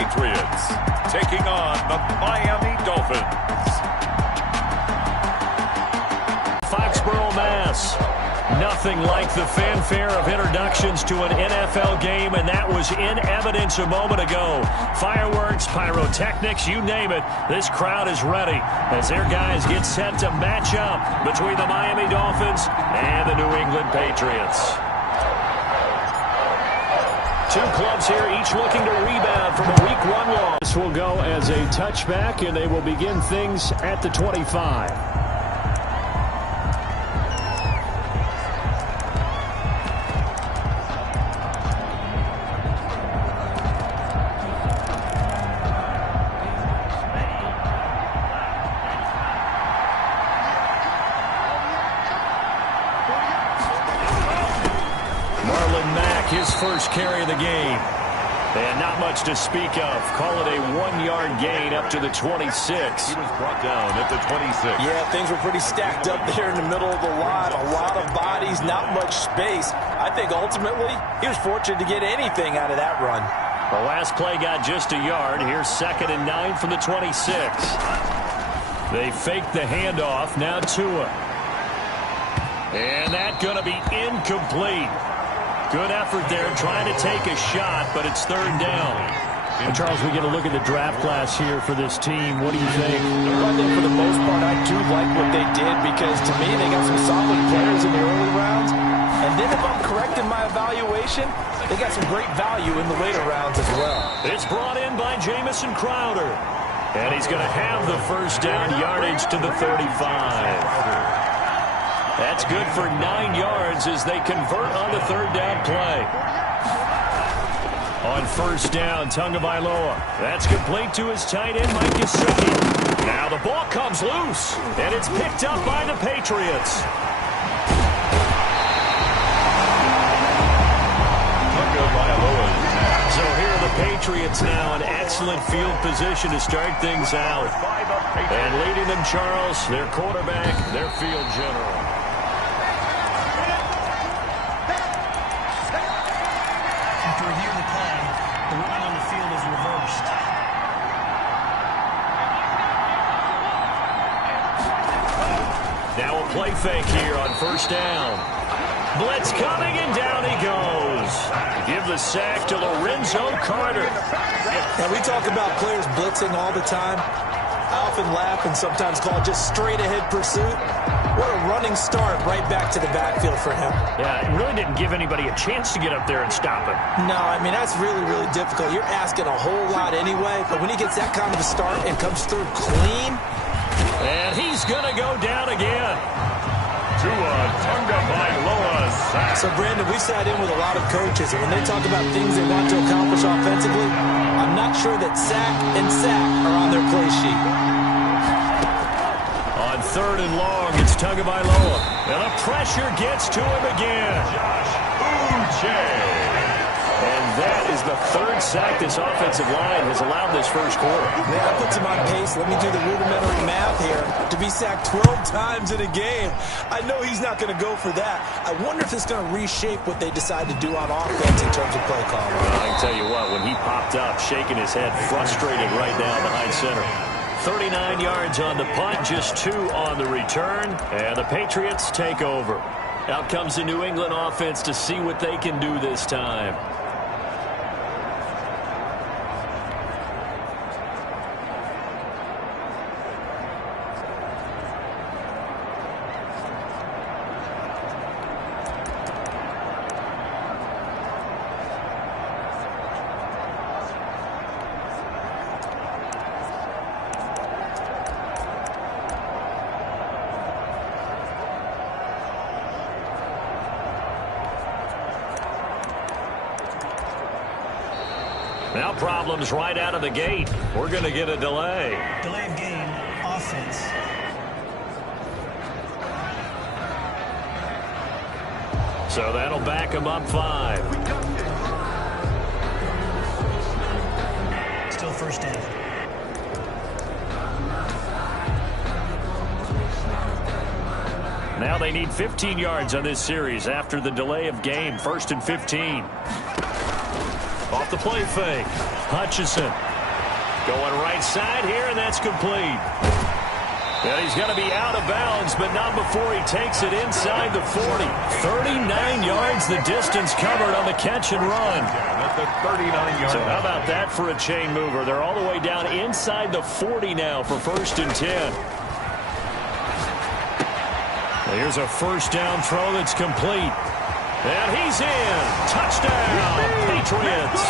Patriots taking on the Miami Dolphins. Foxborough, Mass. Nothing like the fanfare of introductions to an NFL game, and that was in evidence a moment ago. Fireworks, pyrotechnics, you name it. This crowd is ready as their guys get set to match up between the Miami Dolphins and the New England Patriots. Two clubs here, each looking to rebound from a Week 1 loss. This will go as a touchback, and they will begin things at the 25. His first carry of the game. And not much to speak of. Call it a 1-yard gain up to the 26. He was brought down at the 26. Yeah, things were pretty stacked up there in the middle of the line. A lot of bodies, not much space. I think ultimately he was fortunate to get anything out of that run. The last play got just a yard. Here's 2nd and 9 from the 26. They fake the handoff. Now Tua. And that's going to be incomplete. Good effort there trying to take a shot, but it's 3rd down. And Charles, we get a look at the draft class here for this team. What do you think? I think for the most part, I do like what they did because to me, they got some solid players in the early rounds. And then if I'm correct in my evaluation, they got some great value in the later rounds as well. It's brought in by Jamison Crowder. And he's going to have the first down yardage to the 35. That's good for 9 yards as they convert on the 3rd down play. On 1st down, Tagovailoa. That's complete to his tight end, Mike Gesicki. Now the ball comes loose, and it's picked up by the Patriots. So here are the Patriots now in excellent field position to start things out. And leading them, Charles, their quarterback, their field general. Now a play fake here on 1st down. Blitz coming, and down he goes. Give the sack to Lorenzo Carter. Now, we talk about players blitzing all the time. I often laugh and sometimes call it just straight-ahead pursuit. What a running start right back to the backfield for him. Yeah, it really didn't give anybody a chance to get up there and stop it. No, I mean, that's really, really difficult. You're asking a whole lot anyway, but when he gets that kind of a start and comes through clean. And he's going to go down again. Tagovailoa sack. So, Brandon, we sat in with a lot of coaches, and when they talk about things they want to accomplish offensively, I'm not sure that sack and sack are on their play sheet. On 3rd and long, it's Tagovailoa. And the pressure gets to him again. And that is the 3rd sack this offensive line has allowed this first quarter. Man, that puts him on pace. Let me do the rudimentary math here. To be sacked 12 times in a game. I know he's not going to go for that. I wonder if it's going to reshape what they decide to do on offense in terms of play calling. Well, I can tell you what, when he popped up, shaking his head, frustrated right down behind center. 39 yards on the punt, just 2 on the return, and the Patriots take over. Out comes the New England offense to see what they can do this time. Now problems right out of the gate. We're going to get a delay. Delay of game, offense. So that'll back him up 5. Still 1st down. Now they need 15 yards on this series after the delay of game. 1st and 15. Off the play fake. Hutchinson Going right side here, and that's complete. And he's going to be out of bounds, but not before he takes it inside the 40. 39 yards the distance covered on the catch and run. At the 39-yard So line. how about that for a chain mover? They're all the way down inside the 40 now for 1st and 10. Well, here's a first down throw that's complete. And he's in. Touchdown, Patriots.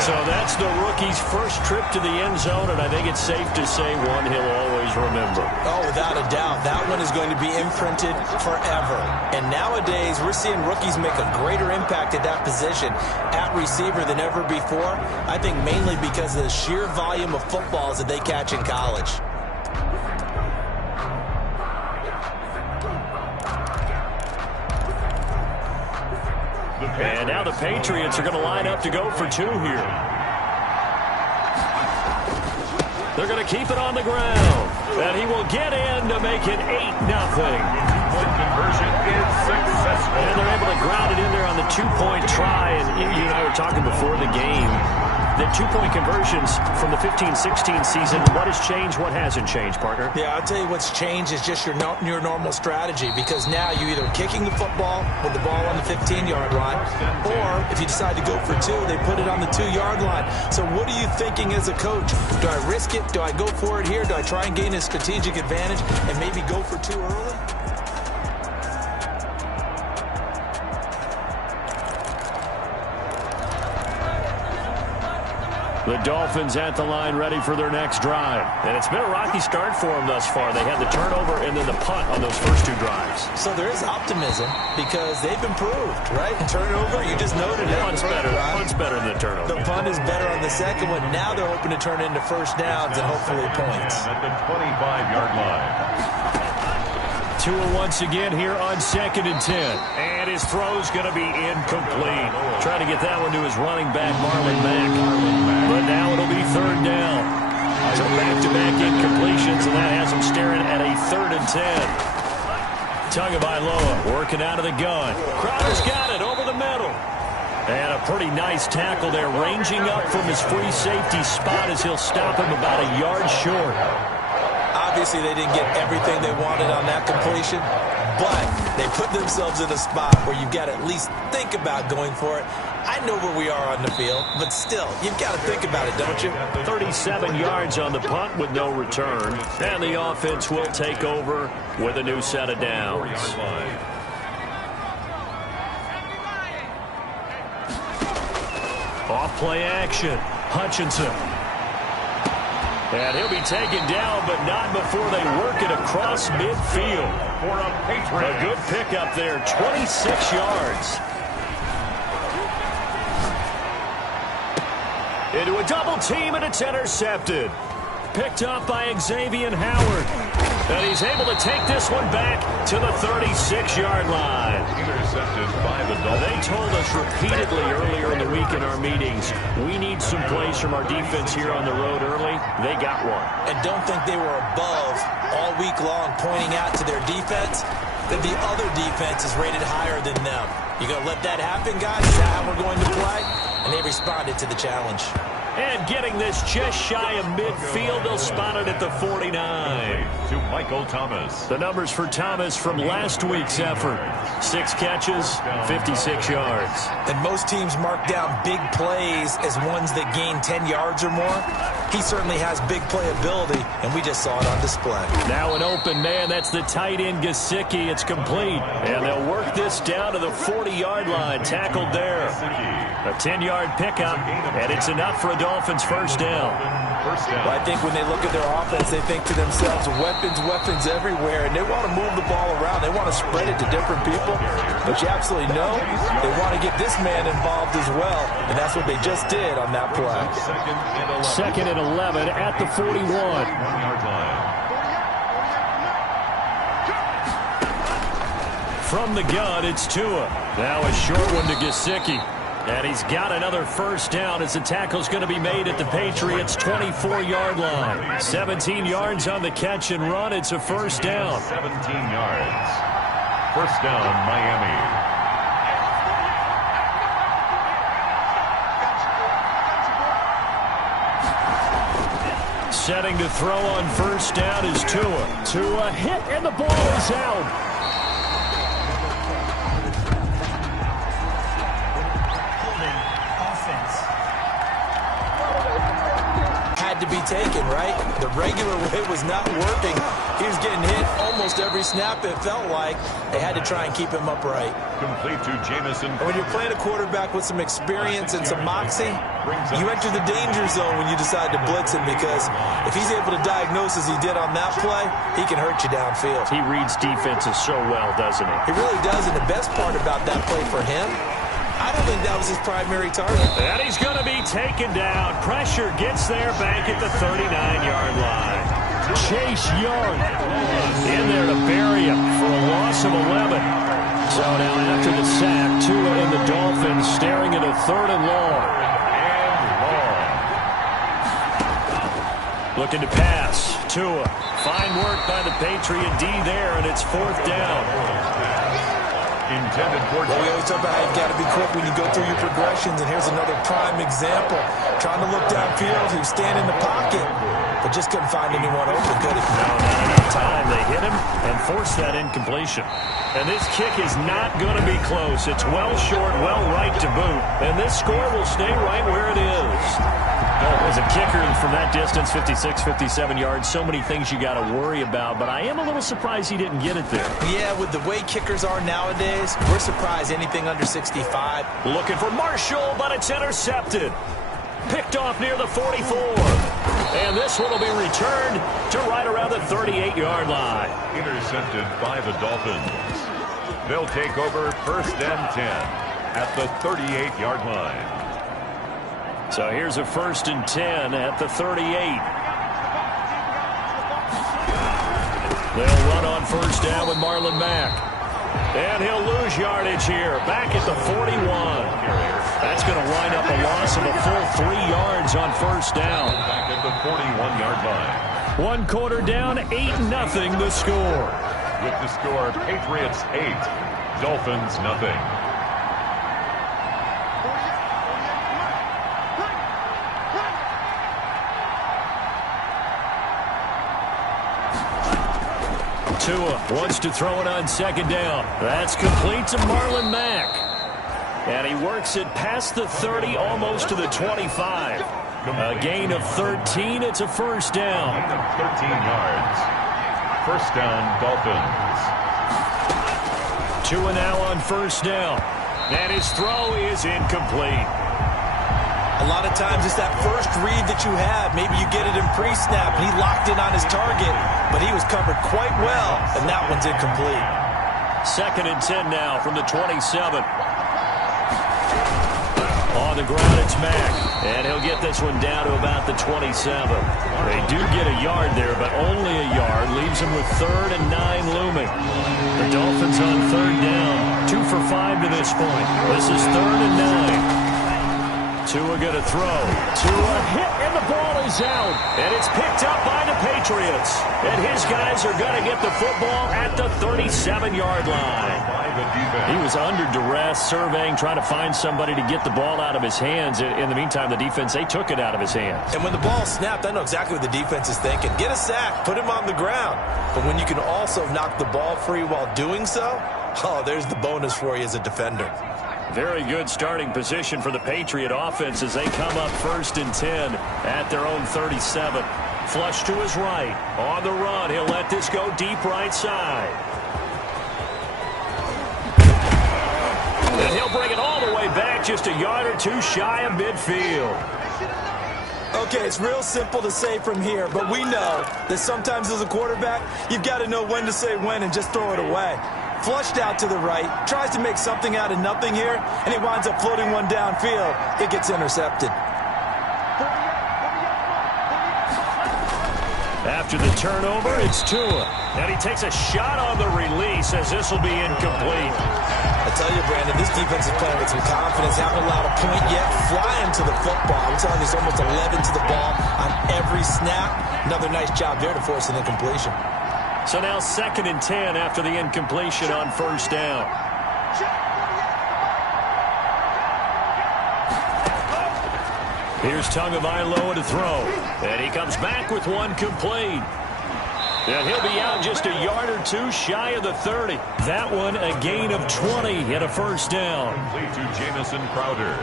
So that's the rookie's first trip to the end zone, and I think it's safe to say one he'll always remember. Oh, without a doubt. That one is going to be imprinted forever. And nowadays, we're seeing rookies make a greater impact at that position at receiver than ever before. I think mainly because of the sheer volume of footballs that they catch in college. And now the Patriots are going to line up to go for 2 here. They're going to keep it on the ground. And he will get in to make it 8-0. Point conversion is successful. And they're able to ground it in there on the 2-point try. And you and I were talking before the game. The 2-point conversions from the 15-16 season, what has changed, what hasn't changed, partner? Yeah, I'll tell you what's changed is just your normal strategy, because now you're either kicking the football with the ball on the 15-yard line, or if you decide to go for 2, they put it on the 2-yard line. So what are you thinking as a coach? Do I risk it? Do I go for it here? Do I try and gain a strategic advantage and maybe go for 2 early? The Dolphins at the line ready for their next drive. And it's been a rocky start for them thus far. They had the turnover and then the punt on those first 2 drives. So there is optimism because they've improved, right? Turnover, you just noted it. Punt's better than the turnover. The punt is better on the second one. Now they're hoping to turn into first downs and hopefully points. At the 25-yard line. Tua once again here on 2nd and 10. And his throw's going to be incomplete. Trying to get that one to his running back, Marlon Mack. But now it'll be 3rd down. So back-to-back incompletions, and that has him staring at a 3rd and 10. Tagovailoa working out of the gun. Crowder's got it over the middle. And a pretty nice tackle there, ranging up from his free safety spot as he'll stop him about a yard short. Obviously, they didn't get everything they wanted on that completion, but they put themselves in a spot where you've got to at least think about going for it. I know where we are on the field, but still, you've got to think about it, don't you? 37 yards on the punt with no return. And the offense will take over with a new set of downs. Off play action. Hutchinson. And he'll be taken down, but not before they work it across midfield. For a Patriot. A good pickup there, 26 yards. Into a double team, and it's intercepted. Picked up by Xavier Howard. And he's able to take this one back to the 36-yard line. Intercepted by the Dolphins. They told us repeatedly earlier in the week in our meetings, we need some plays from our defense here on the road early. They got one. And don't think they were above all week long pointing out to their defense that the other defense is rated higher than them. You going to let that happen, guys? Is that how we're going to play? And they responded to the challenge. And getting this just shy of midfield, they'll spot it at the 49. To Michael Thomas. The numbers for Thomas from last week's effort. 6 catches, 56 yards. And most teams mark down big plays as ones that gain 10 yards or more. He certainly has big playability, and we just saw it on display. Now an open man. That's the tight end, Gesicki. It's complete. And they'll work this down to the 40-yard line. Tackled there. A 10-yard pickup, and it's enough for a Dolphins first down. Well, I think when they look at their offense, they think to themselves, weapons everywhere, and they want to move the ball around. They want to spread it to different people. But you absolutely know they want to get this man involved as well, and that's what they just did on that play. 2nd and 11 at the 41. 1-yard line. From the gun, it's Tua. Now a short one to Gesicki. And he's got another first down as the tackle's going to be made at the Patriots' 24-yard line. 17 yards on the catch and run. It's a first down. 17 yards. First down, Miami. Setting to throw on first down is Tua. Tua hit, and the ball is out. Had to be taken, right? The regular way was not working. He was getting hit almost every snap, it felt like. They had to try and keep him upright. Complete to Jamison. And when you're playing a quarterback with some experience and some moxie, you enter the danger zone when you decide to blitz him, because if he's able to diagnose as he did on that play, he can hurt you downfield. He reads defenses so well, doesn't he? He really does, and the best part about that play for him, I don't think that was his primary target. And he's going to be taken down. Pressure gets there back at the 39-yard line. Chase Young in there to bury him for a loss of 11. So now after the sack, Tua and the Dolphins staring at a 3rd and long. Looking to pass. Tua. Fine work by the Patriot D there, and it's 4th down. Intended for... Well, we always talk about how you've got to be quick when you go through your progressions, and here's another prime example. Trying to look downfield, he was standing in the pocket, but just couldn't find anyone open, could he? No, not enough time. They hit him and forced that incompletion. And this kick is not going to be close. It's well short, well right to boot. And this score will stay right where it is. As a kicker from that distance, 56, 57 yards, so many things you got to worry about, but I am a little surprised he didn't get it there. Yeah, with the way kickers are nowadays, we're surprised anything under 65. Looking for Marshall, but it's intercepted. Picked off near the 44. And this one will be returned to right around the 38-yard line. Intercepted by the Dolphins. They'll take over 1st and 10 at the 38-yard line. So here's a 1st and 10 at the 38. They'll run on 1st down with Marlon Mack. And he'll lose yardage here, back at the 41. That's going to wind up a loss of a full 3 yards on 1st down. Back at the 41-yard line. 1 quarter down, 8-0 the score. With the score, Patriots 8, Dolphins nothing. Tua wants to throw it on 2nd down. That's complete to Marlon Mack. And he works it past the 30, almost to the 25. A gain of 13. It's a 1st down. 13 yards. 1st down, Dolphins. Tua now on 1st down. And his throw is incomplete. A lot of times it's that first read that you have. Maybe you get it in pre-snap, and he locked in on his target, but he was covered quite well, and that one's incomplete. 2nd and 10 now from the 27. On the ground, it's Mack, and he'll get this one down to about the 27. They do get a yard there, but only a yard. Leaves them with 3rd and 9 looming. The Dolphins on 3rd down, 2 for 5 to this point. This is 3rd and 9. Tua going to throw. Tua hit, and the ball is out. And it's picked up by the Patriots. And his guys are going to get the football at the 37-yard line. He was under duress, surveying, trying to find somebody to get the ball out of his hands. In the meantime, the defense, they took it out of his hands. And when the ball snapped, I know exactly what the defense is thinking. Get a sack, put him on the ground. But when you can also knock the ball free while doing so, oh, there's the bonus for you as a defender. Very good starting position for the Patriot offense as they come up 1st and 10 at their own 37. Flush to his right. On the run, he'll let this go deep right side. And he'll bring it all the way back, just a yard or 2 shy of midfield. Okay, it's real simple to say from here, but we know that sometimes as a quarterback, you've got to know when to say when and just throw it away. Flushed out to the right, tries to make something out of nothing here, and he winds up floating one downfield. It gets intercepted. After the turnover, it's Tua. And he takes a shot on the release as this will be incomplete. I tell you, Brandon, this defense is playing with some confidence. Haven't allowed a point yet. Flying to the football. I'm telling you, it's almost 11 to the ball on every snap. Another nice job there to force an incompletion. So now 2nd and 10 after the incompletion on 1st down. Here's Tagovailoa to throw. And he comes back with one complete. And he'll be out just a yard or two shy of the 30. That one a gain of 20 and a first down. Complete to Jamison Crowder.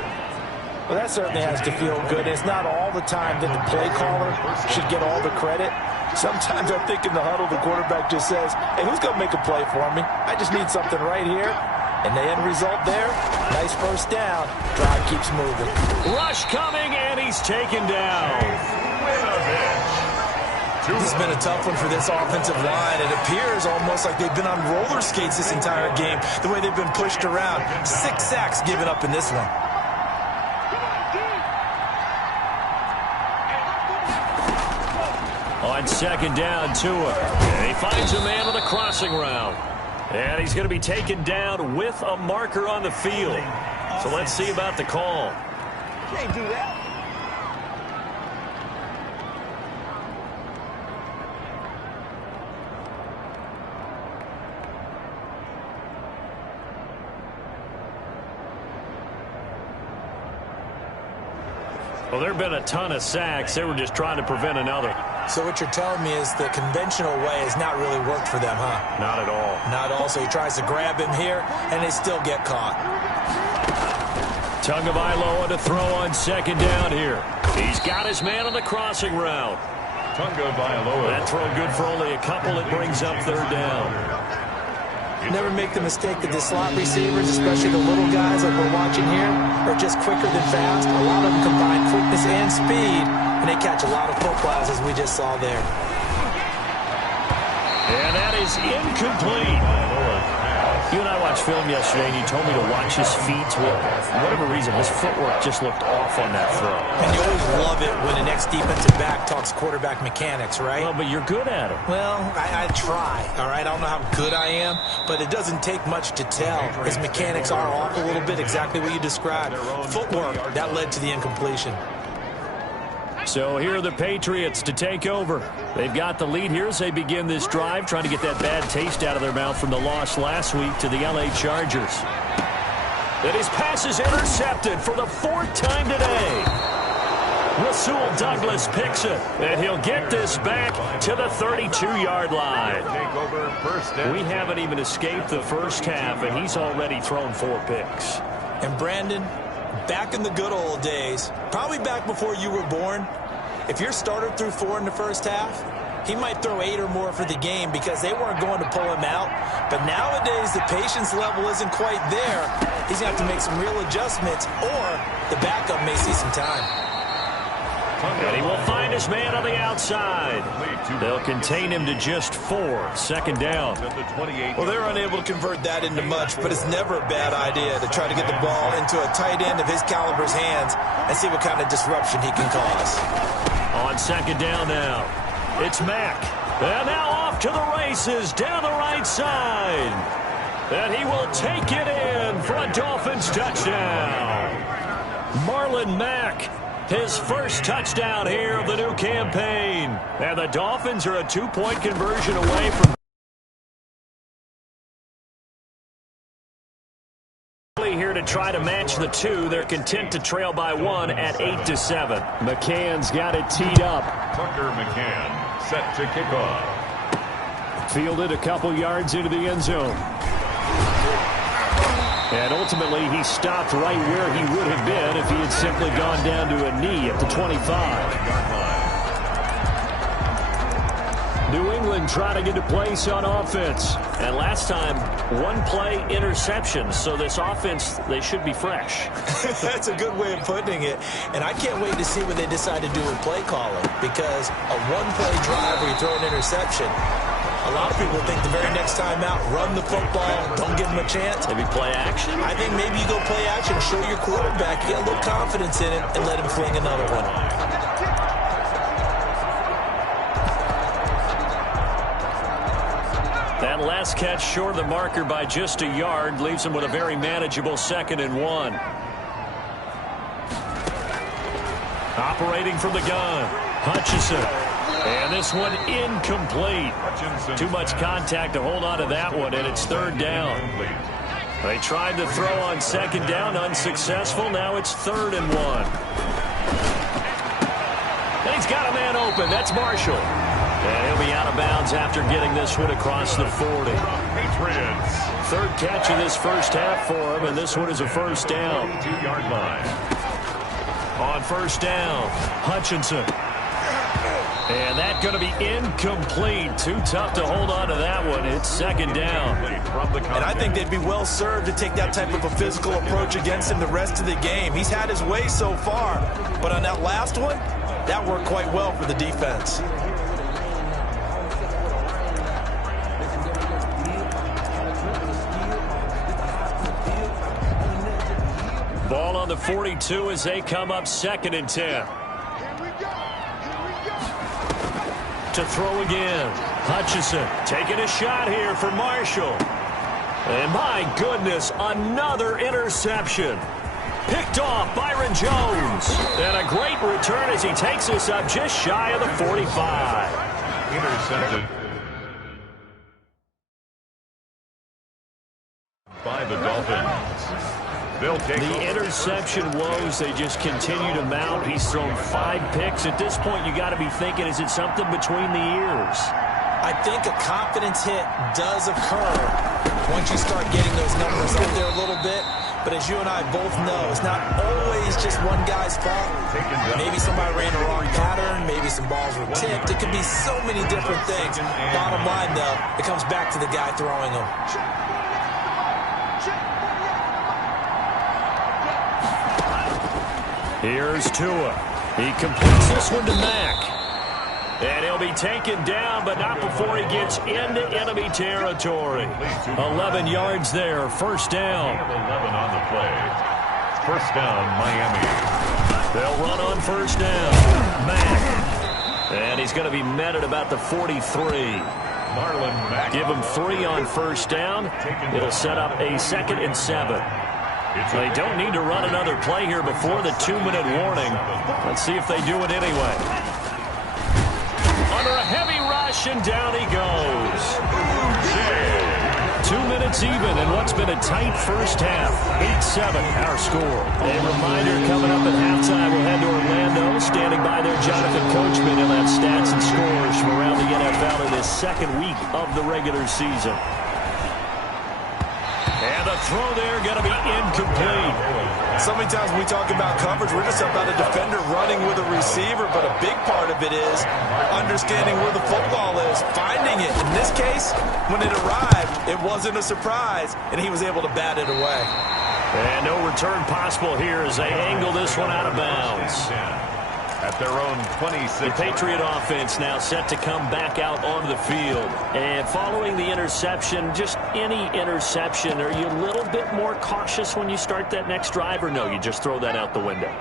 Well, that certainly has to feel good. It's not all the time that the play caller should get all the credit. Sometimes I think in the huddle, the quarterback just says, hey, who's going to make a play for me? I just need something right here. And the end result there, nice first down. Drive keeps moving. Rush coming, and he's taken down. This has been a tough one for this offensive line. It appears almost like they've been on roller skates this entire game, the way they've been pushed around. 6 sacks given up in this one. On second down, Tua. And he finds a man on the crossing route. And he's going to be taken down with a marker on the field. So let's see about the call. Can't do that. Well, there have been a ton of sacks. They were just trying to prevent another. So what you're telling me is the conventional way has not really worked for them, huh? Not at all. Not at all. So he tries to grab him here, and they still get caught. Tagovailoa to throw on second down here. He's got his man on the crossing route. Tagovailoa. That throw good for only a couple. It brings up third down. Never make the mistake that the slot receivers, especially the little guys like we're watching here, are just quicker than fast. A lot of them combine quickness and speed, and they catch a lot of footballs, as we just saw there. And that is incomplete. You and I watched film yesterday, and you told me to watch his feet. Well, for whatever reason, his footwork just looked off on that throw. And you always love it when an ex-defensive back talks quarterback mechanics, right? Well, but you're good at it. Well, I try, all right? I don't know how good I am, but it doesn't take much to tell. His mechanics are off a little bit, exactly what you described. Footwork, that led to the incompletion. So here are the Patriots to take over. They've got the lead here as they begin this drive, trying to get that bad taste out of their mouth from the loss last week to the LA Chargers. And his pass is intercepted for the 4th time today. Rasul Douglas picks it, and he'll get this back to the 32-yard line. Take over first down. We haven't even escaped the first half, and he's already thrown 4 picks. And Brandon, back in the good old days, probably back before you were born, if your starter threw 4 in the first half, he might throw 8 or more for the game because they weren't going to pull him out. But nowadays, the patience level isn't quite there. He's going to have to make some real adjustments, or the backup may see some time. And he will find his man on the outside. They'll contain him to just 4. Second down. Well, they're unable to convert that into much, but it's never a bad idea to try to get the ball into a tight end of his caliber's hands and see what kind of disruption he can cause. On second down now, it's Mack. And now off to the races down the right side. And he will take it in for a Dolphins touchdown. Marlon Mack, his first touchdown here of the new campaign. And the Dolphins are a 2-point conversion away from here to try to match the 2. They're content to trail by 1 at 8-7. McCann's got it teed up. Tucker McCann set to kick off. Fielded a couple yards into the end zone. And ultimately, he stopped right where he would have been if he had simply gone down to a knee at the 25. New England trying to get a place on offense. And last time, 1-play interception. So this offense, they should be fresh. That's a good way of putting it. And I can't wait to see what they decide to do with play calling. Because a 1-play drive where you throw an interception, a lot of people think the very next time out, run the football, don't give them a chance. Maybe play action? I think maybe you go play action, show your quarterback, get a little confidence in it, and let him fling another one. That last catch short of the marker by just a yard leaves him with a very manageable 2nd and 1. Operating from the gun, Hutchinson. And this one incomplete. Too much contact to hold on to that one, and it's 3rd down. They tried to throw on 2nd down, unsuccessful. Now it's 3rd and 1. And he's got a man open. That's Marshall. And he'll be out of bounds after getting this one across the 40. Patriots. Third catch of this first half for him, and this one is a first down. 2-yard line. On first down, Hutchinson. And that's going to be incomplete. Too tough to hold on to that one. It's second down. And I think they'd be well served to take that type of a physical approach against him the rest of the game. He's had his way so far. But on that last one, that worked quite well for the defense. Ball on the 42 as they come up 2nd and 10. To throw again. Hutchinson taking a shot here for Marshall. And my goodness, another interception. Picked off Byron Jones. And a great return as he takes us up just shy of the 45. Intercepted by the Dolphins. They'll take the interception woes, they just continue to mount. He's thrown 5 picks. At this point, you got to be thinking, is it something between the ears? I think a confidence hit does occur once you start getting those numbers up there a little bit. But as you and I both know, it's not always just one guy's fault. Maybe somebody ran the wrong pattern. Maybe some balls were tipped. It could be so many different things. Bottom line, though, it comes back to the guy throwing them. Here's Tua. He completes this one to Mack. And he'll be taken down, but not before he gets into enemy territory. 11 yards there, first down. 11 on the play. First down, Miami. They'll run on first down. Mack. And he's going to be met at about the 43. Marlon Mack. Give him 3 on first down. It'll set up a 2nd and 7. They don't need to run another play here before the 2-minute warning. Let's see if they do it anyway. Under a heavy rush, and down he goes. 2 minutes even in what's been a tight first half. 8-7, our score. A reminder coming up at halftime, we'll head to Orlando. Standing by there, Jonathan Coachman. He'll have stats and scores from around the NFL in his 2nd week of the regular season. And the throw there going to be incomplete. So many times when we talk about coverage, we're just about a defender running with a receiver, but a big part of it is understanding where the football is, finding it. In this case, when it arrived, it wasn't a surprise, and he was able to bat it away. And no return possible here as they angle this one out of bounds. At their own 26. The Patriot offense now set to come back out onto the field. And following the interception, just any interception, are you a little bit more cautious when you start that next drive, or no, you just throw that out the window?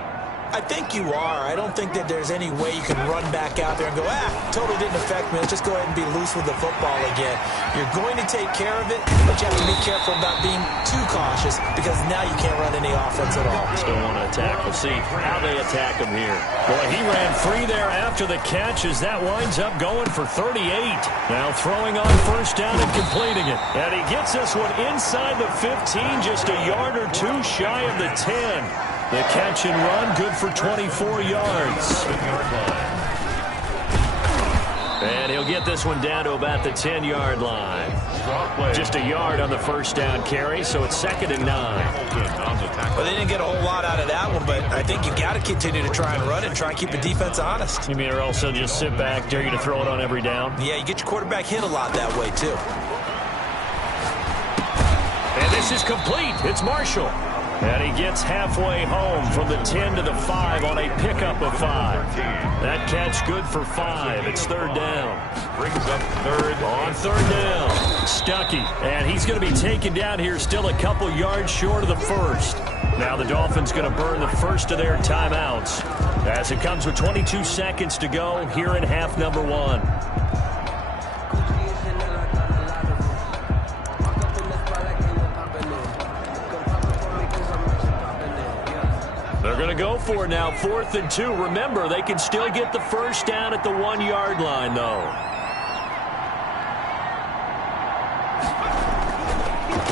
I think you are. I don't think that there's any way you can run back out there and go, totally didn't affect me. Let's just go ahead and be loose with the football again. You're going to take care of it, but you have to be careful about being too cautious because now you can't run any offense at all. Still want to attack. We'll see how they attack him here. Boy, he ran free there after the catch as that winds up going for 38. Now throwing on first down and completing it. And he gets this one inside the 15, just a yard or two shy of the 10. The catch and run, good for 24 yards. And he'll get this one down to about the 10-yard line. Just a yard on the first down carry, so it's 2nd and 9. Well, they didn't get a whole lot out of that one, but I think you got to continue to try and run it and try and keep the defense honest. You mean or also just sit back, dare you to throw it on every down? Yeah, you get your quarterback hit a lot that way, too. And this is complete. It's Marshall. And he gets halfway home from the 10 to the 5 on a pickup of 5. That catch good for 5. It's 3rd down. Brings up 3rd. On 3rd down, Stuckey. And he's going to be taken down here still a couple yards short of the 1st. Now the Dolphins going to burn the first of their timeouts as it comes with 22 seconds to go here in half number 1. They're going to go for it now, 4th and 2. Remember, they can still get the first down at the 1-yard line, though.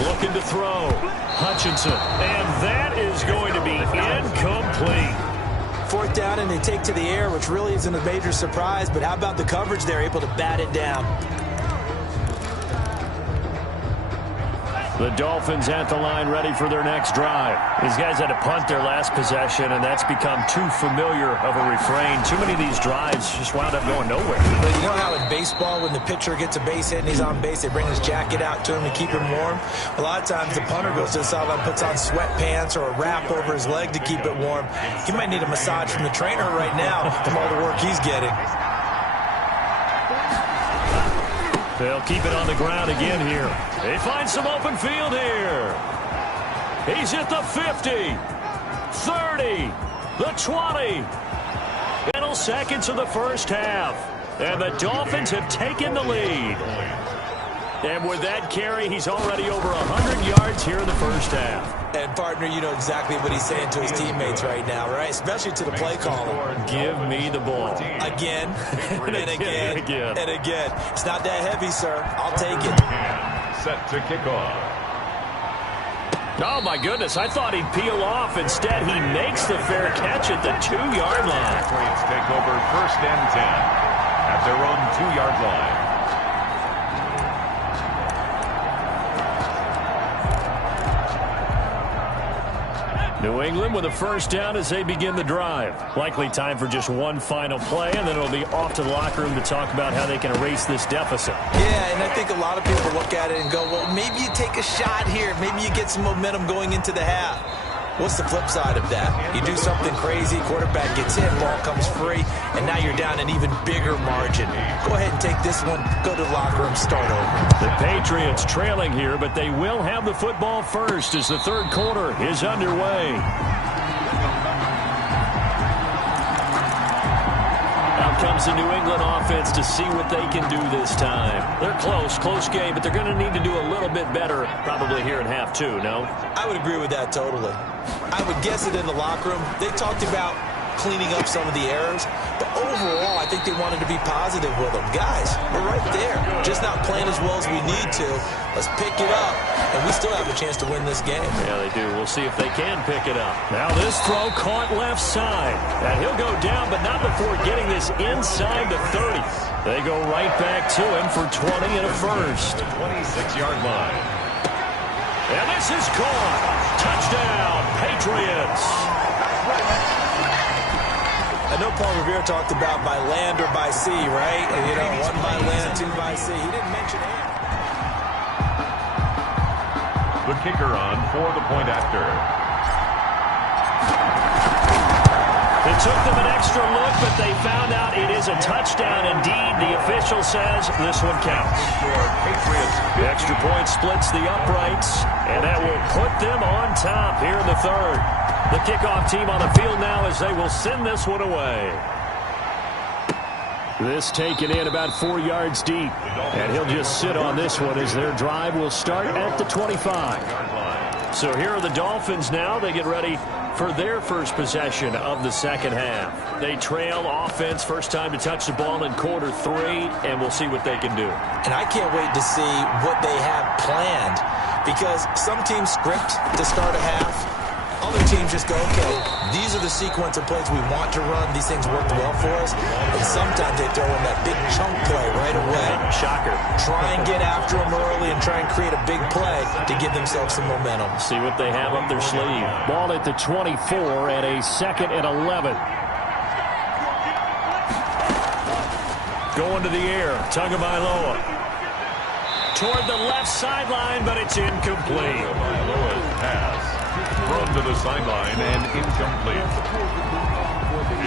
Looking to throw. Hutchinson. And that is going to be incomplete. 4th down and they take to the air, which really isn't a major surprise, but how about the coverage there, able to bat it down? The Dolphins at the line ready for their next drive. These guys had to punt their last possession, and that's become too familiar of a refrain. Too many of these drives just wound up going nowhere. But you know how in baseball, when the pitcher gets a base hit and he's on base, they bring his jacket out to him to keep him warm? A lot of times the punter goes to the sideline, puts on sweatpants or a wrap over his leg to keep it warm. He might need a massage from the trainer right now from all the work he's getting. They'll keep it on the ground again here. They find some open field here. He's at the 50, 30, the 20. Final seconds of the first half. And the Dolphins have taken the lead. And with that carry, he's already over 100 yards here in the first half. And, partner, you know exactly what he's saying to his teammates right now, right? Especially to the play caller. Give me the ball. Again, and again, and again. It's not that heavy, sir. I'll take it. Set to kick off. Oh, my goodness. I thought he'd peel off. Instead, he makes the fair catch at the 2-yard line. Patriots take over 1st and 10 at their own 2-yard line. New England with a 1st down as they begin the drive. Likely time for just one final play, and then it'll be off to the locker room to talk about how they can erase this deficit. Yeah, and I think a lot of people look at it and go, well, maybe you take a shot here. Maybe you get some momentum going into the half. What's the flip side of that? You do something crazy, quarterback gets hit, ball comes free, and now you're down an even bigger margin. Go ahead and take this one, go to the locker room, start over. The Patriots trailing here, but they will have the football first as the 3rd quarter is underway. Out comes the New England offense to see what they can do this time. They're close game, but they're going to need to do a little bit better probably here in half 2, no? I would agree with that totally. I would guess it in the locker room. They talked about cleaning up some of the errors, but overall, I think they wanted to be positive with them. Guys, we're right there. Just not playing as well as we need to. Let's pick it up, and we still have a chance to win this game. Yeah, they do. We'll see if they can pick it up. Now this throw caught left side, and he'll go down, but not before getting this inside the 30. They go right back to him for 20 and a first. 26-yard line. And this is caught. Touchdown, Patriots. I know Paul Revere talked about by land or by sea, right? And, you know, 1 by land, 2 by sea. He didn't mention air. The kicker on for the point after. It took them an extra look, but they found out it is a touchdown indeed. The official says this one counts. The extra point splits the uprights, and that will put them on top here in the 3rd. The kickoff team on the field now as they will send this one away. This taken in about 4 yards deep, and he'll just sit on this one as their drive will start at the 25. So here are the Dolphins now. They get ready for their first possession of the 2nd half. They trail offense, first time to touch the ball in quarter 3, and we'll see what they can do. And I can't wait to see what they have planned, because some teams script to start a half. Other teams just go, okay, these are the sequence of plays we want to run. These things worked well for us. And sometimes they throw in that big chunk play right away. Shocker. Try and get after them early and try and create a big play to give themselves some momentum. See what they have up their sleeve. Ball at the 24 and a 2nd and 11. Going to the air. Tagovailoa. Toward the left sideline, but it's incomplete. Tagovailoa's pass. Thrown to the sideline and incomplete.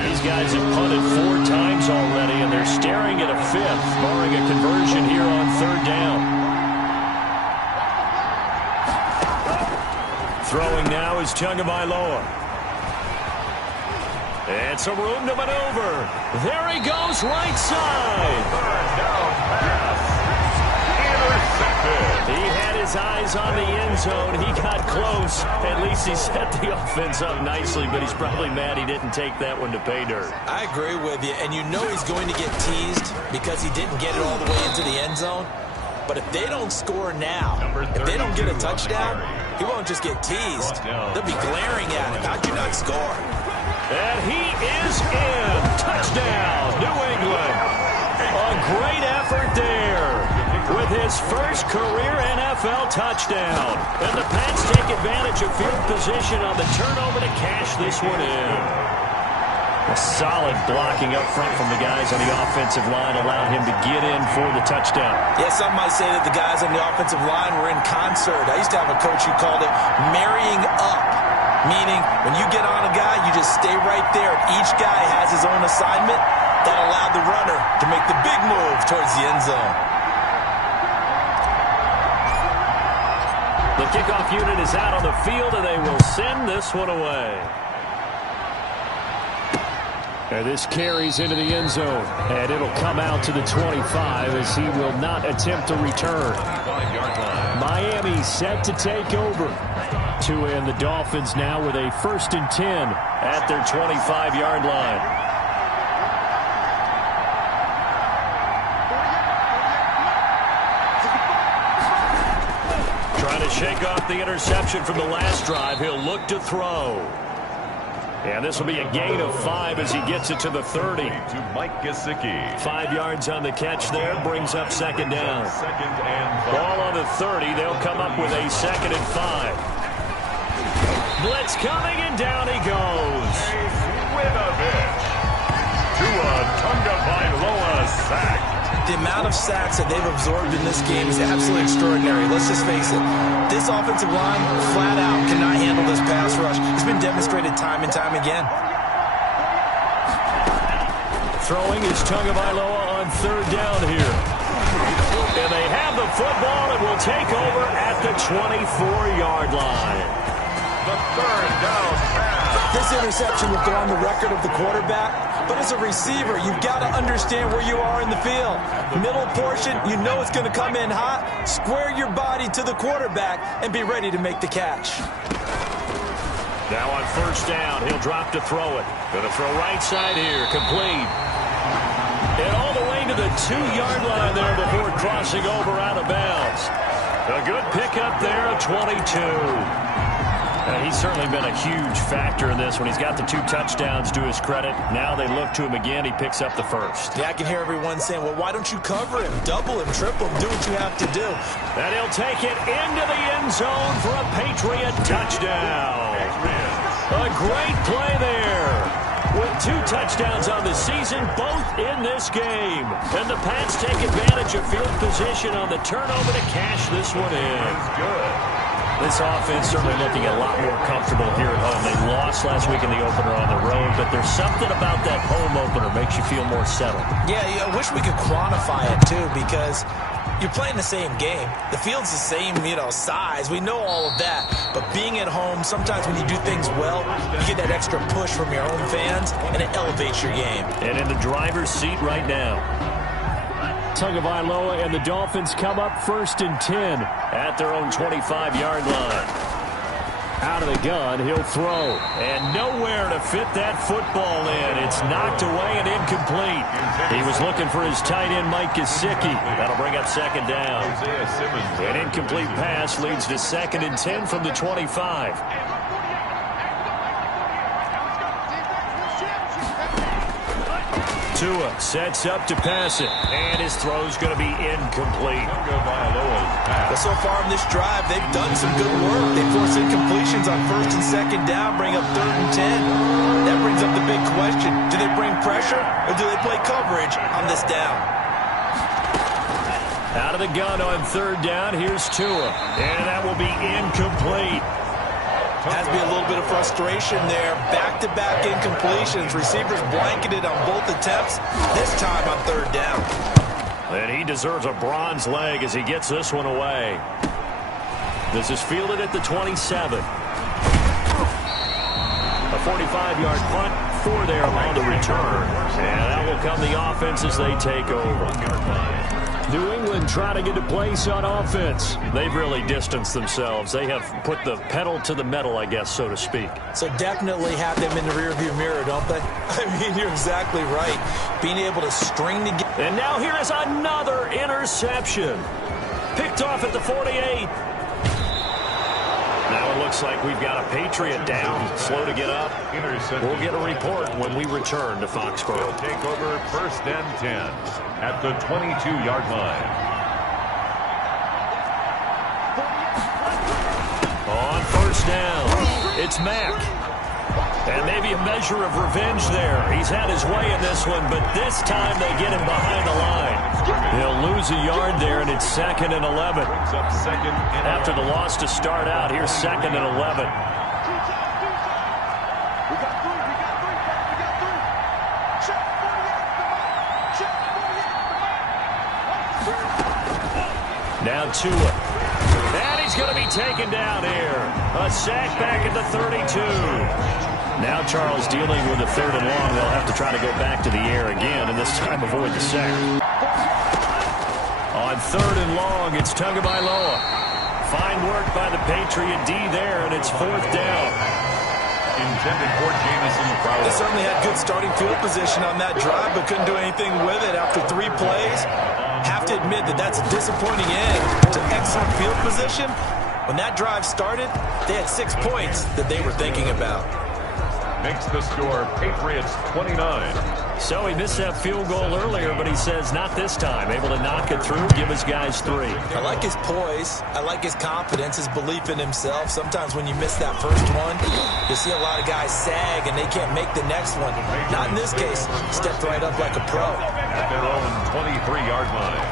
These guys have punted 4 times already, and they're staring at a 5th, barring a conversion here on 3rd down. Throwing now is Tagovailoa. And some room to maneuver. There he goes, right side. Third down pass. Intercepted. He had his eyes on the end zone. He got close. At least he set the offense up nicely, but he's probably mad he didn't take that one to pay dirt. I agree with you, and you know he's going to get teased because he didn't get it all the way into the end zone. But if they don't score now, if they don't get a touchdown, he won't just get teased. They'll be glaring at him. How'd you not score? And he is in. Touchdown, New England. A great effort there with his first career NFL touchdown. And the Pats take advantage of field position on the turnover to cash this one in. A solid blocking up front from the guys on the offensive line allowed him to get in for the touchdown. Yeah, some might say that the guys on the offensive line were in concert. I used to have a coach who called it marrying up, meaning when you get on a guy, you just stay right there. Each guy has his own assignment. That allowed the runner to make the big move towards the end zone. The kickoff unit is out on the field, and they will send this one away. And this carries into the end zone, and it'll come out to the 25 as he will not attempt to return. Miami set to take over. Tua and the Dolphins now with a 1st and 10 at their 25-yard line. Trying to shake off the interception from the last drive. He'll look to throw. And this will be a gain of 5 as he gets it to the 30. To Mike Gesicki. 5 yards on the catch there. Brings up 2nd down. Second and 5. Ball on the 30. They'll come up with a 2nd and 5. Blitz coming, and down he goes. Winovich. Tua Tagovailoa sacked. The amount of sacks that they've absorbed in this game is absolutely extraordinary. Let's just face it. This offensive line, flat out, cannot handle this pass rush. It's been demonstrated time and time again. Throwing is Tagovailoa on 3rd down here. And they have the football and will take over at the 24-yard line. The 3rd down pass. This interception will go on the record of the quarterback, but as a receiver, you've got to understand where you are in the field. Middle portion, you know it's going to come in hot. Square your body to the quarterback and be ready to make the catch. Now on 1st down, he'll drop to throw it. Going to throw right side here, complete. And all the way to the 2-yard line there before crossing over out of bounds. A good pickup there, a 22. He's certainly been a huge factor in this when he's got the 2 touchdowns to his credit. Now they look to him again. He picks up the 1st. Yeah, I can hear everyone saying, well, why don't you cover him, double him, triple him, do what you have to do. And he'll take it into the end zone for a Patriot touchdown. A great play there. With 2 touchdowns on the season, both in this game. And the Pats take advantage of field position on the turnover to cash this one in. That's good. This offense certainly looking a lot more comfortable here at home. They lost last week in the opener on the road, but there's something about that home opener makes you feel more settled. Yeah, I wish we could quantify it, too, because you're playing the same game. The field's the same, size. We know all of that. But being at home, sometimes when you do things well, you get that extra push from your home fans, and it elevates your game. And in the driver's seat right now. Tagovailoa and the Dolphins come up 1st and 10 at their own 25-yard line. Out of the gun, he'll throw. And nowhere to fit that football in. It's knocked away and incomplete. He was looking for his tight end, Mike Gesicki. That'll bring up 2nd down. An incomplete pass leads to 2nd and 10 from the 25. Tua sets up to pass it, and his throw's going to be incomplete. But so far in this drive, they've done some good work. They force incompletions on 1st and 2nd down, bring up 3rd and 10. That brings up the big question. Do they bring pressure, or do they play coverage on this down? Out of the gun on 3rd down, here's Tua, and that will be incomplete. Has to be a little bit of frustration there. Back-to-back incompletions. Receivers blanketed on both attempts, this time on 3rd down. And he deserves a bronze leg as he gets this one away. This is fielded at the 27. A 45-yard punt, 4 there on the return. And that will come the offense as they take over. New England trying to get a place on offense. They've really distanced themselves. They have put the pedal to the metal, I guess, so to speak. So definitely have them in the rearview mirror, don't they? I mean, you're exactly right. Being able to string together. And now here is another interception. Picked off at the 48. Now a Well, it looks like we've got a Patriot down, slow to get up. We'll get a report when we return to Foxborough. They'll take over 1st and 10 at the 22-yard line. On 1st down, it's Mack. And maybe a measure of revenge there. He's had his way in this one, but this time they get him behind the line. He'll lose a yard there, and it's 2nd and 11. After the loss to start out, here's 2nd and 11. Now Tua. And he's going to be taken down here. A sack back at the 32. Now Charles dealing with a 3rd and long. They'll have to try to go back to the air again, and this time avoid the sack. On 3rd and long, it's Tagovailoa. Fine work by the Patriot D there, and it's 4th down. Intended for Jamison Crowder. They certainly had good starting field position on that drive, but couldn't do anything with it after 3 plays. Have to admit that that's a disappointing end to excellent field position. When that drive started, they had 6 points that they were thinking about. Makes the score Patriots 29. So he missed that field goal earlier, but he says not this time. Able to knock it through, give his guys 3. I like his poise. I like his confidence, his belief in himself. Sometimes when you miss that first one, you see a lot of guys sag and they can't make the next one. Not in this case. Stepped right up like a pro. At their own 23-yard line.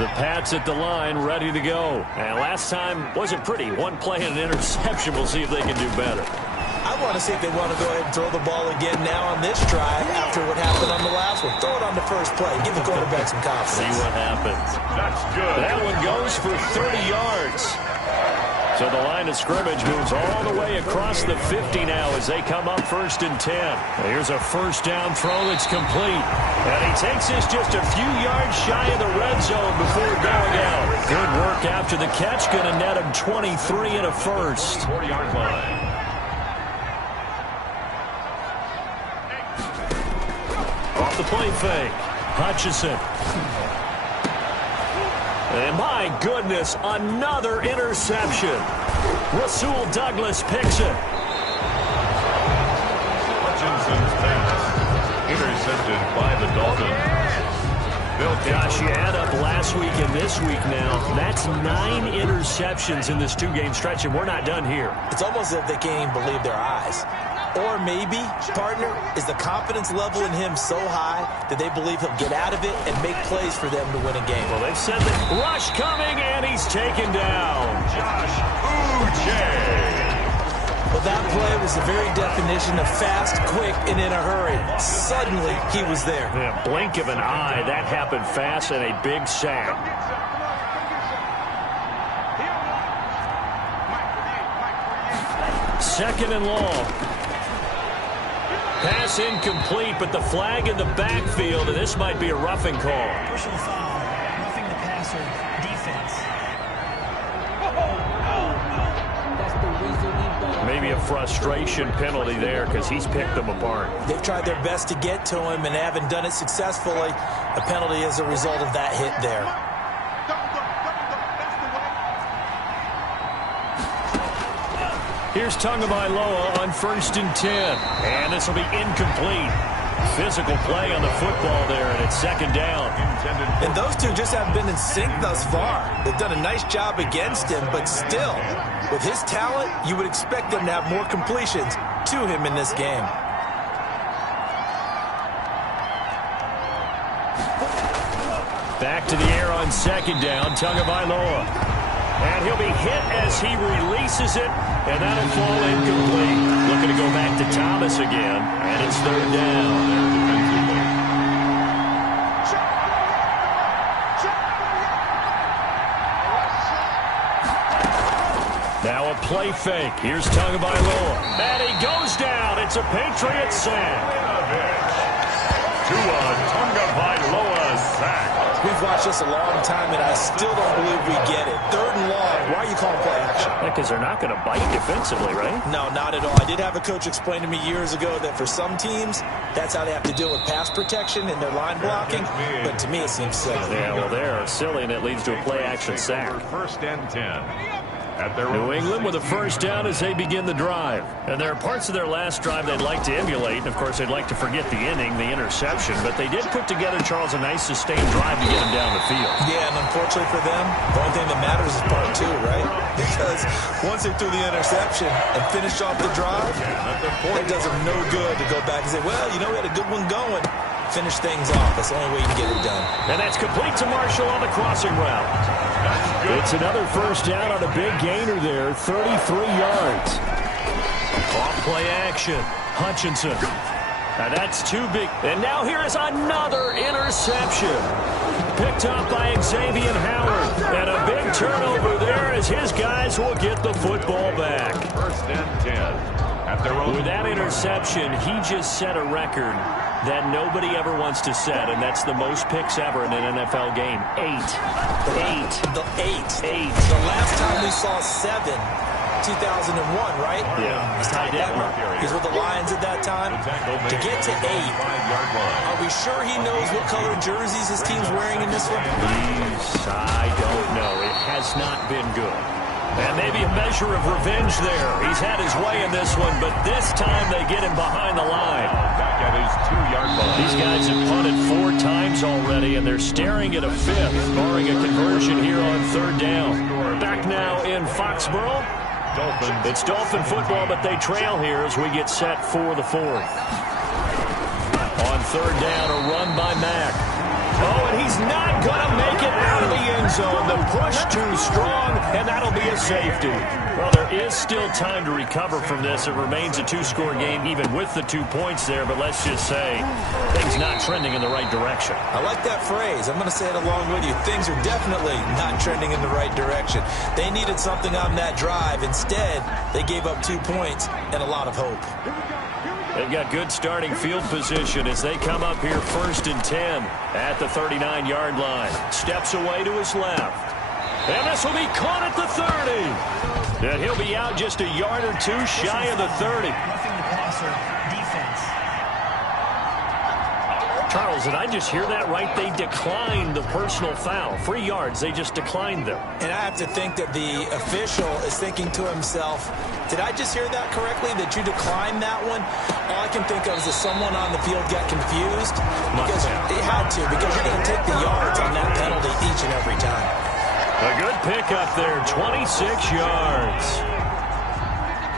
The Pats at the line, ready to go. And last time wasn't pretty. 1 play and an interception. We'll see if they can do better. I want to see if they want to go ahead and throw the ball again now on this drive after what happened on the last one. Throw it on the first play. Give the quarterback some confidence. See what happens. That's good. That one goes for 30 yards. So the line of scrimmage moves all the way across the 50 now as they come up 1st and 10. Here's a 1st down throw that's complete. And he takes this just a few yards shy of the red zone before going out. Good work after the catch. Going to net him 23 and a first. 40-yard line. Off the play fake. Hutchison. And my goodness, another interception. Rasul Douglas picks it. Hutchinson's pass. Intercepted by the Dolphins. Gosh, you add up last week and this week now. That's 9 interceptions in this 2-game stretch, and we're not done here. It's almost as if they can't even believe their eyes. Or maybe, partner, is the confidence level in him so high that they believe he'll get out of it and make plays for them to win a game. Well, they've said that rush coming, and he's taken down. Josh Uche. Well, that play was the very definition of fast, quick, and in a hurry. Suddenly, he was there. Yeah, blink of an eye. That happened fast and a big sack. 2nd and long. Pass incomplete, but the flag in the backfield, and this might be a roughing call. Personal foul, roughing the passer, defense. Maybe a frustration penalty there because he's picked them apart. They've tried their best to get to him and haven't done it successfully. A penalty as a result of that hit there. Here's Tagovailoa on 1st and 10. And this will be incomplete. Physical play on the football there, and it's 2nd down. And those two just haven't been in sync thus far. They've done a nice job against him, but still, with his talent, you would expect them to have more completions to him in this game. Back to the air on 2nd down, Tagovailoa. And he'll be hit as he releases it, and that'll fall incomplete. Looking to go back to Thomas again, and it's 3rd down. Now a play fake. Here's Tagovailoa. And he goes down. It's a Patriot sack. Tagovailoa sack. We've watched this a long time, and I still don't believe we get it. 3rd and long. Why are you calling play action? Because they're not going to bite defensively, right? No, not at all. I did have a coach explain to me years ago that for some teams, that's how they have to deal with pass protection and their line blocking. But to me, it seems silly. Yeah, well, they're silly, and it leads to a play action sack. 1st and 10. at their New own England with a first down as they begin the drive. And there are parts of their last drive they'd like to emulate. And, of course, they'd like to forget the inning, the interception. But they did put together, Charles, a nice sustained drive to get them down the field. Yeah, and unfortunately for them, the only thing that matters is part two, right? Because once they threw the interception and finished off the drive, it does them no good to go back and say, well, you know, we had a good one going. Finish things off. That's the only way you can get it done. And that's complete to Marshall on the crossing route. It's another first down on a big gainer there, 33 yards. Off play action. Hutchinson. Now that's too big. And now here is another interception. Picked up by Xavier Howard. And a big turnover there as his guys will get the football back. First and 10 at their own. With that interception, he just set a record that nobody ever wants to set, and that's the most picks ever in an NFL game. Eight. The last time we saw 7, 2001, right? Yeah. He's tied that one. He's with the Lions at that time. To get to 8, are we sure he knows what color jerseys his team's wearing in this one? Please, I don't know. It has not been good. And maybe a measure of revenge there. He's had his way in this one, but this time they get him behind the line. Back at his 2-yard line. These guys have punted 4 times already, and they're staring at a 5th, barring a conversion here on 3rd down. Back now in Foxborough. It's Dolphin football, but they trail here as we get set for the 4th. On 3rd down, a run by Mack. Oh, and he's not going to make it out of the end zone. The push too strong, and that'll be a safety. Well, there is still time to recover from this. It remains a 2-score game, even with the 2 points there. But let's just say things not trending in the right direction. I like that phrase. I'm going to say it along with you. Things are definitely not trending in the right direction. They needed something on that drive. Instead, they gave up 2 points and a lot of hope. They've got good starting field position as they come up here 1st and 10 at the 39-yard line. Steps away to his left. And this will be caught at the 30. And he'll be out just a yard or 2 shy of the 30. Roughing the passer defense. Charles, did I just hear that right? They declined the personal foul. 3 yards, they just declined them. And I have to think that the official is thinking to himself, did I just hear that correctly, that you declined that one? All I can think of is that someone on the field got confused. Because it had to, because you're going to take the yards on that penalty each and every time. A good pickup there, 26 yards.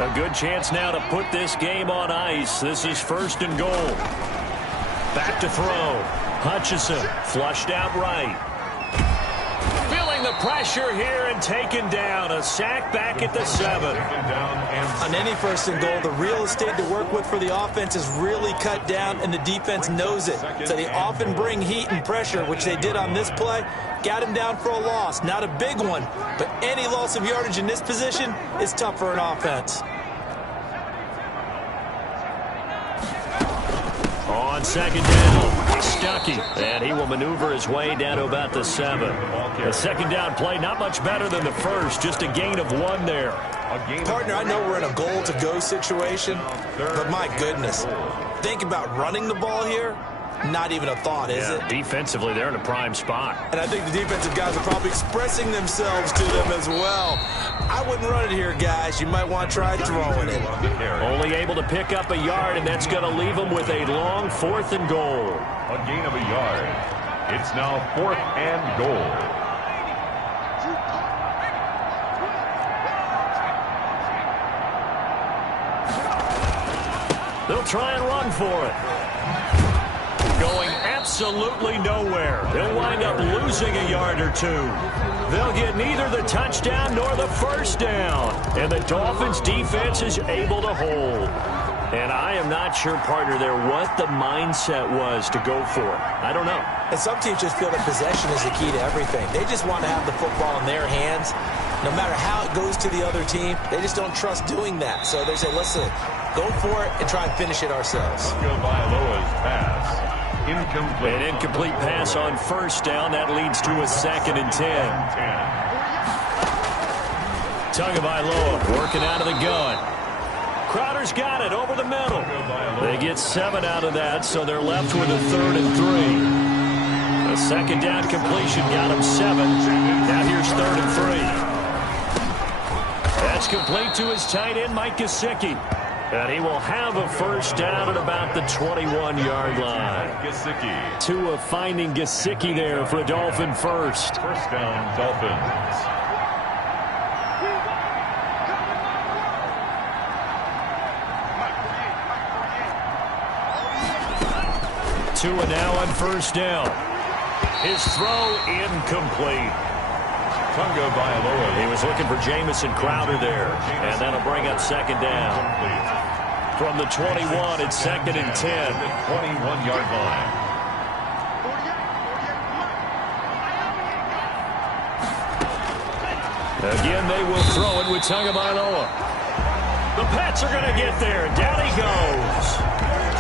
A good chance now to put this game on ice. This is 1st and goal. Back to throw. Hutchinson flushed out right. Feeling the pressure here and taken down. A sack back at the 7. On any 1st and goal, the real estate to work with for the offense is really cut down, and the defense knows it. So they often bring heat and pressure, which they did on this play. Got him down for a loss. Not a big one, but any loss of yardage in this position is tough for an offense. On 2nd down, Stuckey, and he will maneuver his way down to about the 7. The 2nd down play, not much better than the first, just a gain of 1 there. Partner, I know we're in a goal-to-go situation, but my goodness, think about running the ball here. Not even a thought, is it? Defensively, they're in a prime spot. And I think the defensive guys are probably expressing themselves to them as well. I wouldn't run it here, guys. You might want to try throwing it. Only able to pick up a yard, and that's going to leave them with a long 4th and goal. A gain of a yard. It's now 4th and goal. They'll try and run for it. Going absolutely nowhere. They'll wind up losing a yard or 2. They'll get neither the touchdown nor the 1st down. And the Dolphins' defense is able to hold. And I am not sure, partner, there what the mindset was to go for it. I don't know. And some teams just feel that possession is the key to everything. They just want to have the football in their hands. No matter how it goes to the other team, they just don't trust doing that. So they say, listen, go for it and try and finish it ourselves. Pass. Incomplete. An incomplete pass on 1st down. That leads to a 2nd and 10. Tagovailoa working out of the gun. Crowder's got it over the middle. They get 7 out of that, so they're left with a 3rd and 3. A 2nd down completion got him 7. Now here's 3rd and 3. That's complete to his tight end, Mike Gesicki. And he will have a first down at about the 21-yard line. Gesicki. Tua finding Gesicki there for a Dolphin first. First down, Dolphins. Tua now on first down. His throw incomplete. Tunga Bailoa. He was looking for Jamison Crowder there. And that'll bring up second down. From the 21, it's second and 10. 21-yard line. Again, they will throw it with Tunga Bailoa. The Pats are going to get there. Down he goes.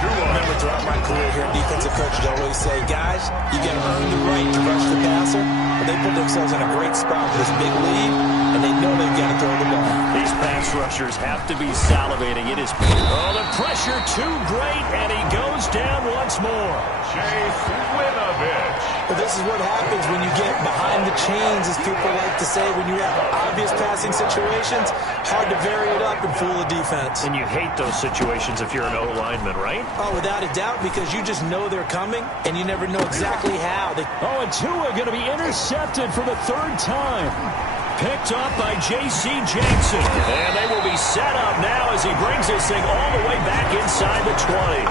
I remember throughout my career here, defensive coaches always say, guys, you got to earn the right to rush the passer. But they put themselves in a great spot with this big lead, and they know they've got to throw the ball. These pass rushers have to be salivating. It is, oh, the pressure too great, and he goes down once more. Chase Winovich. Well, this is what happens when you get behind the chains, as people like to say, when you have obvious passing situations. Hard to vary it up and fool the defense. And you hate those situations if you're an O-lineman, right? Oh, without a doubt, because you just know they're coming, and you never know exactly how. Oh, and Tua going to be intercepted for the third time. Picked up by J.C. Jackson. And they will be set up now as he brings this thing all the way back inside the 20.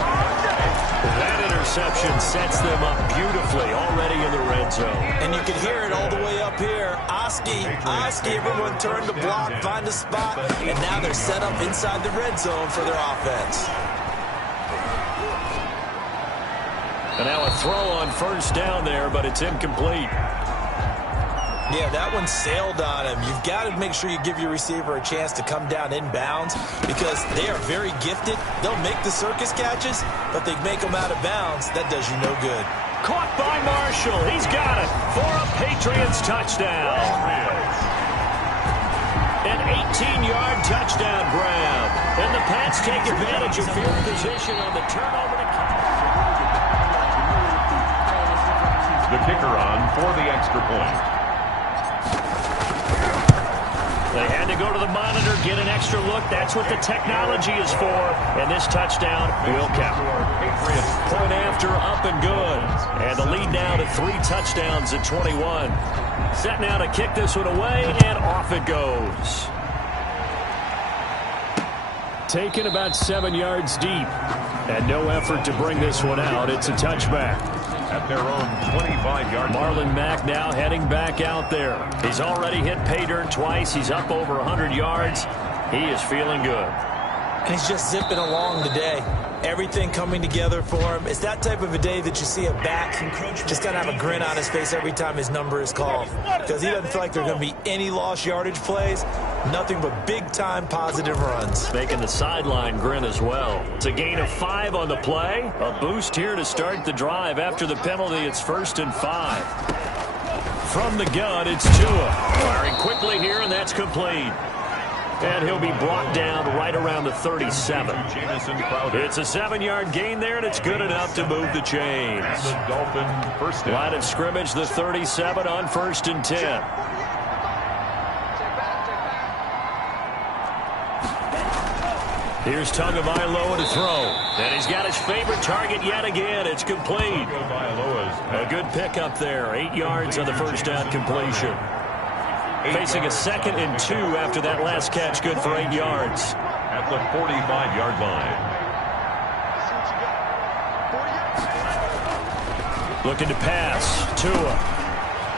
That interception sets them up beautifully already in the red zone. And you can hear it all the way up here. Oski, everyone turned to block, find a spot, and now they're set up inside the red zone for their offense. And now a throw on first down there, but it's incomplete. Yeah, that one sailed on him. You've got to make sure you give your receiver a chance to come down inbounds because they are very gifted. They'll make the circus catches, but they make them out of bounds. That does you no good. Caught by Marshall. He's got it for a Patriots touchdown. An 18-yard touchdown grab. And the Pats take advantage of field position on the turnover to The kicker on for the extra point. They had to go to the monitor, get an extra look. That's what the technology is for. And this touchdown will count. Point after, up and good. And the lead now to 3 touchdowns at 21. Set now to kick this one away, and off it goes. Taken about 7 yards deep. And no effort to bring this one out. It's a touchback. At their own 25-yard line. Marlon Mack now heading back out there. He's already hit pay dirt twice. He's up over 100 yards. He is feeling good. And he's just zipping along today. Everything coming together for him. It's that type of a day that you see a back just kind of have a grin on his face every time his number is called. Because he doesn't feel like there are going to be any lost yardage plays. Nothing but big-time positive runs. Making the sideline grin as well. It's a gain of 5 on the play. A boost here to start the drive. After the penalty, it's 1st and 5. From the gun, it's Tua. Firing quickly here, and that's complete. And he'll be brought down right around the 37. It's a 7-yard gain there, and it's good enough to move the chains. The Dolphin first down. Line of scrimmage, the 37 on 1st and 10. Here's Tunga Bailoa to throw. And he's got his favorite target yet again. It's complete. A good pickup there. 8 yards on the first down completion. Facing a 2nd and 2 after that last catch, good for 8 yards. At the 45-yard line. Looking to pass. Tua.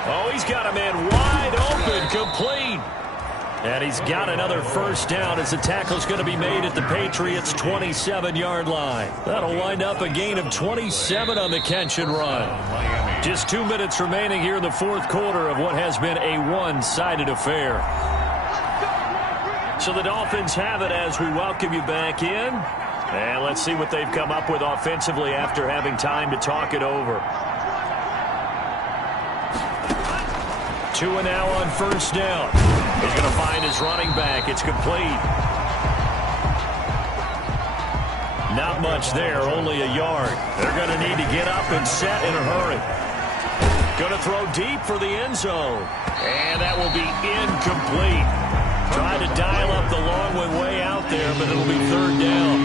Oh, he's got a man wide open, complete. And he's got another first down as the tackle's going to be made at the Patriots' 27-yard line. That'll wind up a gain of 27 on the catch and run. Just 2 minutes remaining here in the fourth quarter of what has been a one-sided affair. So the Dolphins have it as we welcome you back in. And let's see what they've come up with offensively after having time to talk it over. Tua now on first down. He's going to find his running back. It's complete. Not much there, only a yard. They're going to need to get up and set in a hurry. Going to throw deep for the end zone. And that will be incomplete. Tried to dial up the long way out there, but it'll be third down.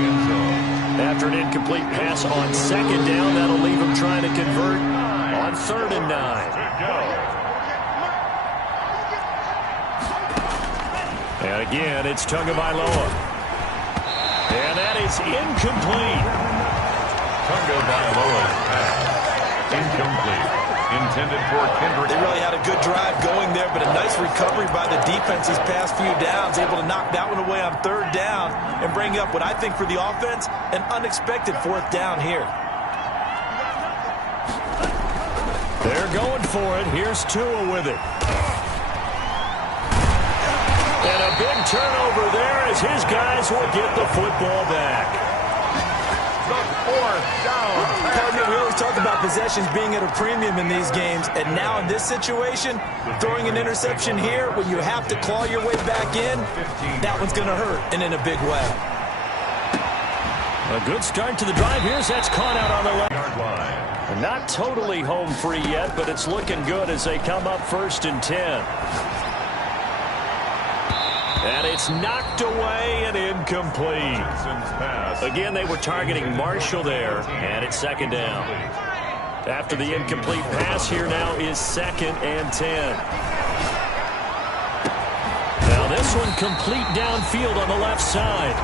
After an incomplete pass on second down, that'll leave him trying to convert on 3rd and 9. And again, it's Tagovailoa. And that is incomplete. Tagovailoa's pass incomplete. Intended for Kendrick. They really had a good drive going there, but a nice recovery by the defense these past few downs, able to knock that one away on 3rd down and bring up what I think for the offense, an unexpected 4th down here. They're going for it. Here's Tua with it. And a big turnover there as his guys will get the football back. The 4th down. Partner, we always talk about possessions being at a premium in these games, and now in this situation, throwing an interception here when you have to claw your way back in, that one's going to hurt, and in a big way. A good start to the drive. Here's that's caught out on the left. Line. Not totally home free yet, but it's looking good as they come up 1st and 10. And it's knocked away and incomplete. Again, they were targeting Marshall there, and it's 2nd down. After the incomplete pass, here now is 2nd and 10. Now this one complete downfield on the left side.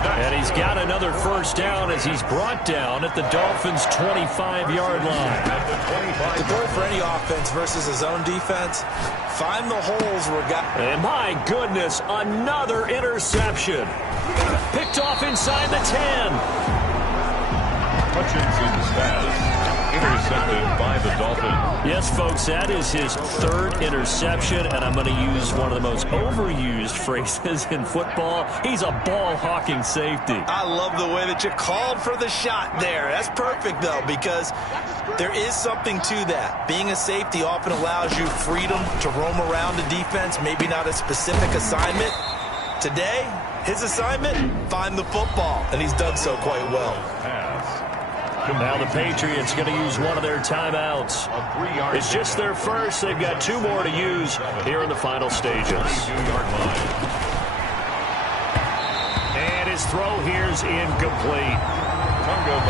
And he's got another 1st down as he's brought down at the Dolphins' 25-yard line. The goal for any offense versus his own defense, find the holes where guys... And my goodness, another interception. Picked off inside the 10. Hutchinson's pass intercepted by the Dolphins. Yes, folks, that is his 3rd interception, and I'm going to use one of the most overused phrases in football. He's a ball-hawking safety. I love the way that you called for the shot there. That's perfect, though, because there is something to that. Being a safety often allows you freedom to roam around the defense, maybe not a specific assignment. Today, his assignment, find the football, and he's done so quite well. Now the Patriots going to use one of their timeouts. It's just their first. They've got 2 more to use here in the final stages. And his throw here's incomplete.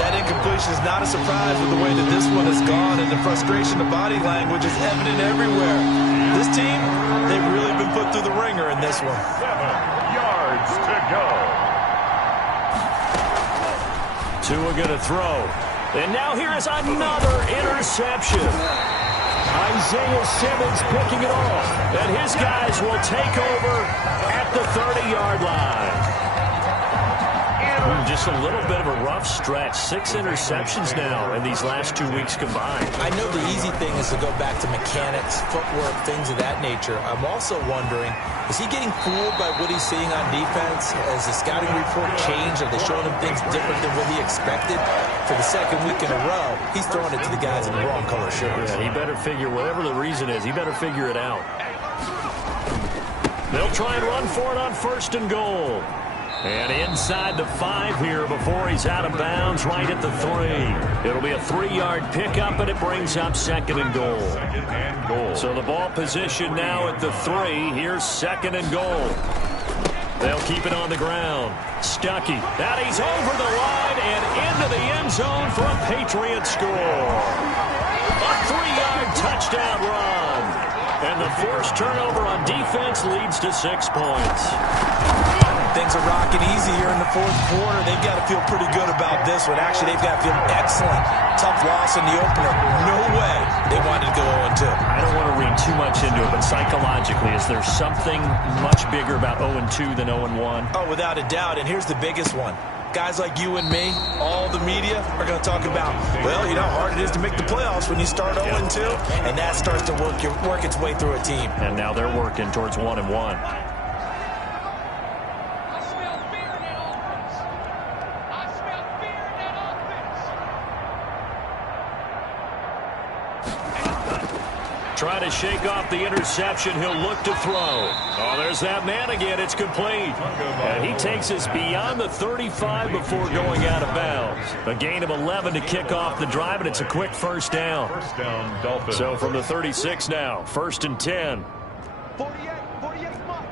That incompletion is not a surprise with the way that this one has gone, and the frustration, the body language is evident everywhere. This team, they've really been put through the ringer in this one. 7 yards to go. Tua going to throw. And now here is another interception. Isaiah Simmons picking it off. And his guys will take over at the 30-yard line. Just a little bit of a rough stretch. 6 interceptions now in these last 2 weeks combined. I know the easy thing is to go back to mechanics, footwork, things of that nature. I'm also wondering, is he getting fooled by what he's seeing on defense? Has the scouting report changed? Are they showing him things different than what he expected? For the 2nd week in a row, he's throwing it to the guys in the wrong color shirts. Yeah, he better figure, whatever the reason is, he better figure it out. They'll try and run for it on 1st and goal. And inside the 5 here before he's out of bounds, right at the 3. It'll be a 3-yard pickup, and it brings up 2nd and goal. So the ball position now at the 3. Here's 2nd and goal. They'll keep it on the ground. Stuckey. That he's over the line and into the end zone for a Patriot score. A 3-yard touchdown run. And the forced turnover on defense leads to 6 points. Things are rocking easy here in the 4th quarter. They've got to feel pretty good about this one. Actually, they've got to feel excellent. Tough loss in the opener. No way they wanted to go 0-2. I don't want to read too much into it, but psychologically, is there something much bigger about 0-2 than 0-1? Oh, without a doubt. And here's the biggest one. Guys like you and me, all the media, are going to talk about, well, you know how hard it is to make the playoffs when you start 0-2, and that starts to work its way through a team. And now they're working towards 1-1. Trying to shake off the interception. He'll look to throw. Oh, there's that man again. It's complete. And he takes us beyond the 35 before going out of bounds. A gain of 11 to kick off the drive, and it's a quick 1st down. First down, Dolphins. So from the 36 now, 1st and 10. 48 Mike.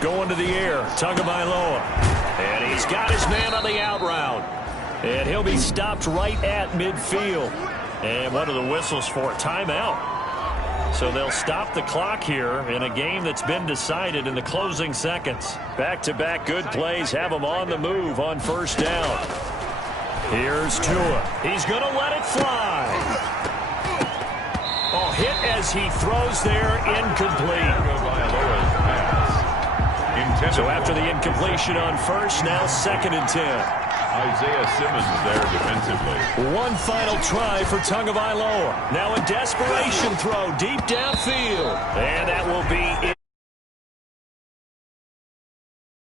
Going to the air, Tagovailoa. And he's got his man on the out route. And he'll be stopped right at midfield. And what are the whistles for? Timeout. So they'll stop the clock here in a game that's been decided in the closing seconds. Back-to-back good plays have them on the move on first down. Here's Tua. He's going to let it fly. Oh, hit as he throws there, incomplete. So after the incompletion on first, now 2nd and 10. Isaiah Simmons there defensively. One final try for Tagovailoa. Now a desperation throw deep downfield. And that will be it.